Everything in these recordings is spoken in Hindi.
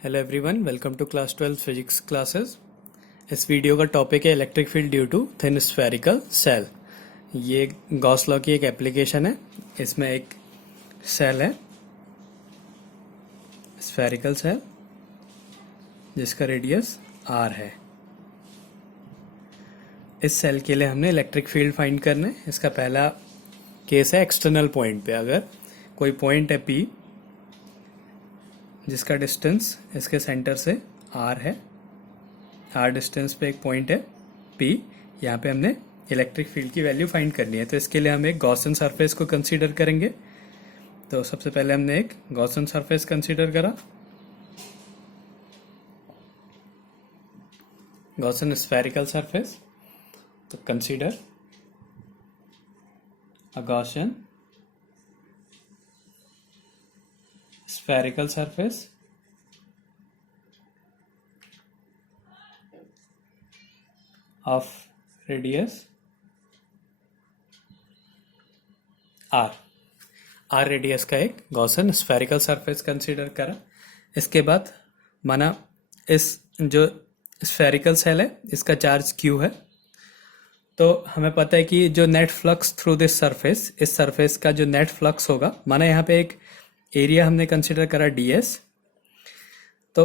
Hello everyone, welcome to class 12 physics classes. इस वीडियो का टॉपिक है electric field due to thin spherical shell. ये गॉस लॉ की एक एप्लीकेशन है। इसमें एक सेल है, स्फेरिकल सेल, जिसका रेडियस r है। इस सेल के लिए हमने इलेक्ट्रिक फील्ड फाइंड करना है। इसका पहला केस है एक्सटर्नल पॉइंट पे। अगर कोई पॉइंट है P जिसका डिस्टेंस इसके सेंटर से r है, r डिस्टेंस पे एक पॉइंट है P, यहाँ पे हमने इलेक्ट्रिक फील्ड की वैल्यू फाइंड करनी है। तो इसके लिए हम एक गॉसन सरफेस को कंसीडर करेंगे। तो सबसे पहले हमने एक गॉसन सरफेस कंसीडर करा, गॉसन स्फेरिकल सरफेस। तो consider a Gaussian spherical surface of radius r radius का एक गॉसन स्फेरिकल सरफेस कंसीडर करा। इसके बाद माना इस जो स्फेरिकल सेल है इसका चार्ज q है। तो हमें पता है कि जो net flux through this surface, इस सरफेस का जो नेट फ्लक्स होगा, माना यहाँ पे एक एरिया हमने कंसिडर करा ds। तो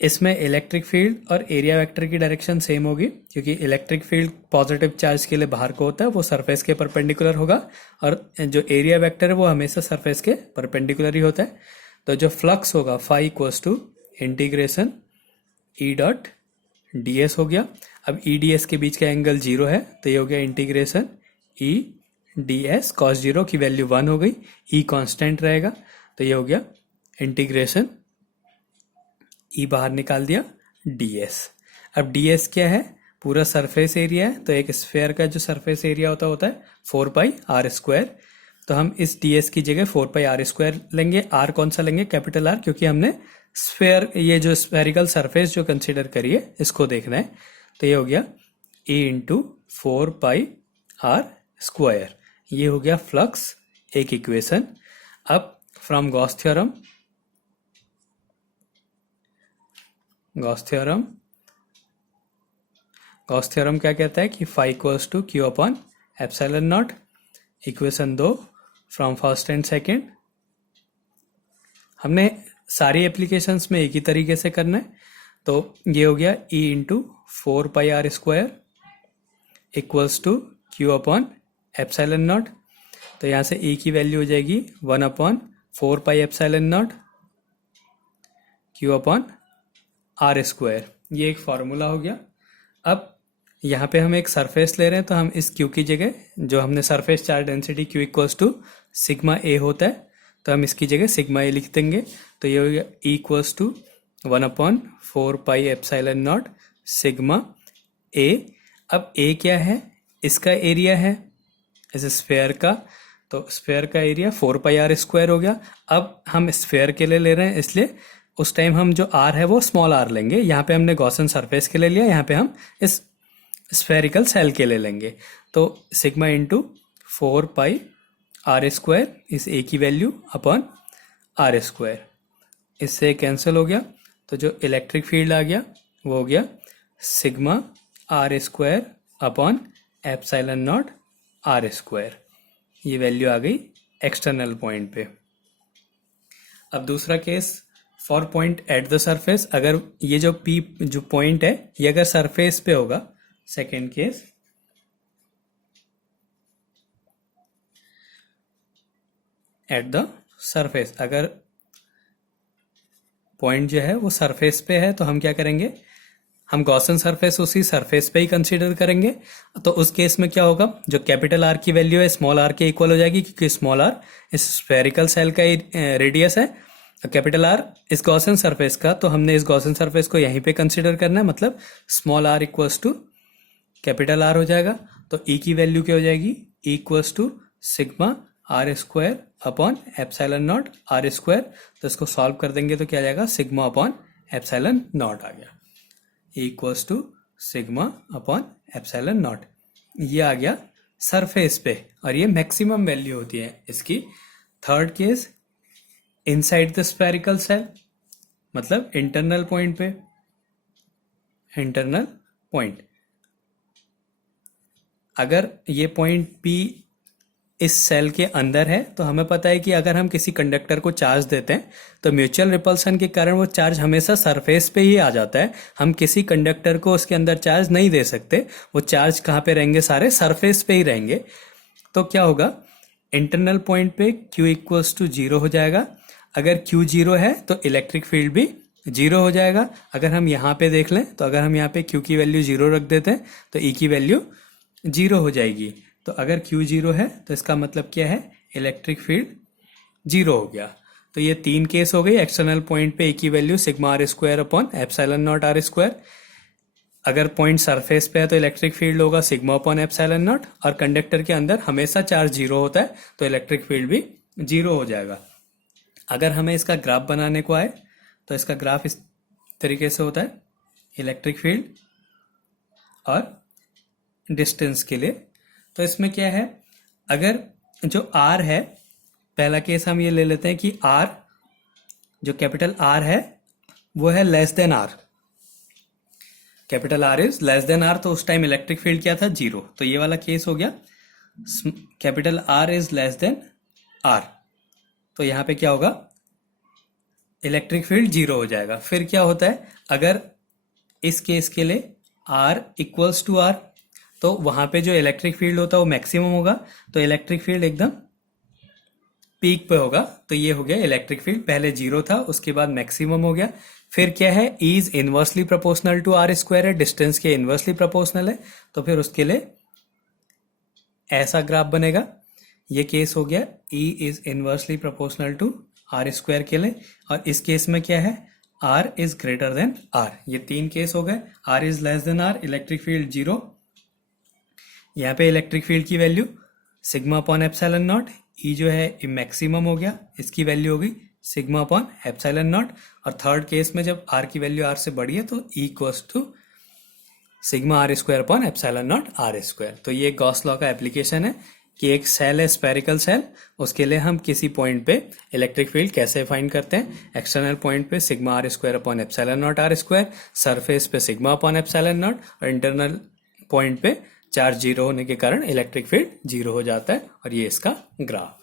इसमें इलेक्ट्रिक फील्ड और एरिया वेक्टर की डायरेक्शन सेम होगी, क्योंकि इलेक्ट्रिक फील्ड पॉजिटिव चार्ज के लिए बाहर को होता है, वो सरफेस के परपेंडिकुलर होगा, और जो एरिया वेक्टर है वो हमेशा सरफेस के परपेंडिकुलर ही होता है। तो जो फ्लक्स होगा phi equals to integration E dot ds हो गया। अब ई ds के बीच का एंगल 0 है, तो ये हो गया इंटीग्रेशन ई ds cos 0 की वैल्यू 1 हो गई, e कांस्टेंट रहेगा, तो ये हो गया इंटीग्रेशन e बाहर निकाल दिया ds। अब ds क्या है? पूरा सरफेस एरिया है। तो एक स्फेयर का जो सरफेस एरिया होता है 4 पाई आर स्क्वायर। तो हम इस ds की जगह 4 पाई आर स्क्वायर लेंगे। r कौन सा लेंगे? कैपिटल R, क्योंकि हमने स्फेयर, ये जो स्फेरिकल सरफेस जो कंसिडर करिए इसको देखना है। तो ये हो गया e into 4 pi r square. ये हो गया फ्लक्स, एक इक्वेशन। अब from Gauss theorem, Gauss theorem क्या कहता है कि phi equals to q upon epsilon naught. Equation 2 from first and second. हमने सारी एप्लीकेशंस में एक ही तरीके से करना है। तो ये हो गया e into 4 pi r square equals to q upon epsilon naught. तो यहाँ से e की वैल्यू हो जाएगी 1 upon 4 pi epsilon naught q upon r square. ये एक फॉर्मूला हो गया। अब यहाँ पे हम एक सरफेस ले रहे हैं, तो हम इस q की जगह, जो हमने surface charge density q equals to sigma A होता है, तो हम इसकी जगह सिग्मा ए लिख देंगे। तो ये हो गया e equals to 1 upon 4 pi epsilon not sigma A. अब a क्या है? इसका एरिया है इस स्फेयर का। तो स्फेयर का एरिया 4 पाई आर स्क्वायर हो गया। अब हम स्फेयर के लिए ले रहे हैं, इसलिए उस टाइम हम जो r है वो स्मॉल r लेंगे। यहाँ पे हमने गॉसन सरफेस के लिए लिया, यहाँ पे हम इस स्फेरिकल सेल के लिए लेंगे। तो sigma into 4 pi r square, इस a की वैल्यू अपॉन आर स्क्वायर, इससे कैंसिल हो गया। तो जो इलेक्ट्रिक फील्ड आ गया वो हो गया sigma r square upon epsilon naught r square. ये वैल्यू आ गई एक्सटर्नल पॉइंट पे। अब दूसरा केस, for point at the surface. अगर ये जो P जो पॉइंट है ये अगर सरफेस पे होगा, second case, eight the surface, अगर पॉइंट जो है वो सरफेस पे है, तो हम क्या करेंगे? हम गॉसन सरफेस उसी सरफेस पे ही कंसीडर करेंगे। तो उस केस में क्या होगा? जो कैपिटल R की वैल्यू है स्मॉल r के इक्वल हो जाएगी, क्योंकि स्मॉल r इस स्फेरिकल सेल का रेडियस है। तो कैपिटल R इस गॉसन सरफेस का, तो हमने इस गॉसन सरफेस को यहीं पे कंसीडर करना है, मतलब small r equals to capital R हो जाएगा। तो E की वैल्यू क्या हो जाएगी? E equals to sigma r square upon epsilon naught r square. तो इसको सॉल्व कर देंगे तो क्या आ जाएगा? सिग्मा अपॉन एप्सिलॉन नॉट आ गया, equals to sigma upon epsilon naught. ये आ गया सरफेस पे, और ये मैक्सिमम वैल्यू होती है इसकी। Third case, inside the spherical shell. मतलब इंटरनल पॉइंट पे, इंटरनल पॉइंट। अगर ये पॉइंट P इस सेल के अंदर है तो हमें पता है कि अगर हम किसी कंडक्टर को चार्ज देते हैं तो म्यूचुअल रिपल्सन के कारण वो चार्ज हमेशा सरफेस पे ही आ जाता है। हम किसी कंडक्टर को उसके अंदर चार्ज नहीं दे सकते, वो चार्ज कहाँ पे रहेंगे, सारे सरफेस पे ही रहेंगे। तो क्या होगा, इंटरनल पॉइंट पे Q इक्वल्स टू 0 हो जाएगा। अगर Q 0 है तो इलेक्ट्रिक फील्ड भी 0 हो जाएगा। अगर हम यहाँ पे देख लें तो अगर हम यहाँ पे Q की वैल्यू 0 रख देते हैं तो E की वैल्यू 0 हो जाएगी। तो अगर Q 0 है तो इसका मतलब क्या है, इलेक्ट्रिक फील्ड 0 हो गया। तो ये 3 केस हो गई। एक्सटर्नल पॉइंट पे E की value sigma r square upon epsilon naught r square. अगर पॉइंट सरफेस पे है तो इलेक्ट्रिक फील्ड होगा सिग्मा अपॉन एप्सिलॉन नॉट, और कंडक्टर के अंदर हमेशा चार्ज 0 होता है तो इलेक्ट्रिक फील्ड भी 0 हो जाएगा। अगर हमें इसका ग्राफ बनाने को आए तो इसका ग्राफ इस तरीके से होता है, इलेक्ट्रिक फील्ड और डिस्टेंस के लिए। तो इसमें क्या है, अगर जो R है, पहला केस हम ये ले लेते हैं कि R, जो कैपिटल R है वो है less than R, capital R is less than R, तो उस टाइम इलेक्ट्रिक फील्ड क्या था, 0। तो ये वाला केस हो गया, capital R is less than R, तो यहां पे क्या होगा, इलेक्ट्रिक फील्ड 0 हो जाएगा। फिर क्या होता है, अगर इस केस के लिए R इक्वल्स टू R, तो वहां पे जो इलेक्ट्रिक फील्ड होता है वो मैक्सिमम होगा, तो इलेक्ट्रिक फील्ड एकदम पीक पे होगा। तो ये हो गया इलेक्ट्रिक फील्ड, पहले 0 था उसके बाद मैक्सिमम हो गया। फिर क्या है, E is inversely proportional to R square है, डिस्टेंस के इनवर्सली प्रोपोर्शनल है, तो फिर उसके लिए ऐसा ग्राफ बनेगा। ये केस हो गया E is inversely proportional to R square के लिए। और इस केस में क्या है, R is greater than R। ये 3 केस हो गए। R is less than R, electric field 0। यहाँ पे इलेक्ट्रिक फील्ड की value sigma upon epsilon naught, E जो है मैक्सिमम हो गया, इसकी वैल्यू होगी सिग्मा अपॉन एप्सिलॉन नॉट। और थर्ड केस में जब R की वैल्यू R से बड़ी है तो E equals to sigma r square upon epsilon naught r square. तो ये गॉस लॉ का एप्लीकेशन है कि एक सेल है स्फेरिकल सेल, उसके लिए हम किसी पॉइंट पे इलेक्ट्रिक फील्ड कैसे फाइंड करते हैं। एक्सटर्नल पॉइंट पे sigma r square upon epsilon naught r square, surface पे सिग्मा अपॉन एप्सिलॉन नॉट, और इंटरनल पॉइंट पे चार्ज 0 होने के कारण इलेक्ट्रिक फील्ड 0 हो जाता है। और ये इसका ग्राफ।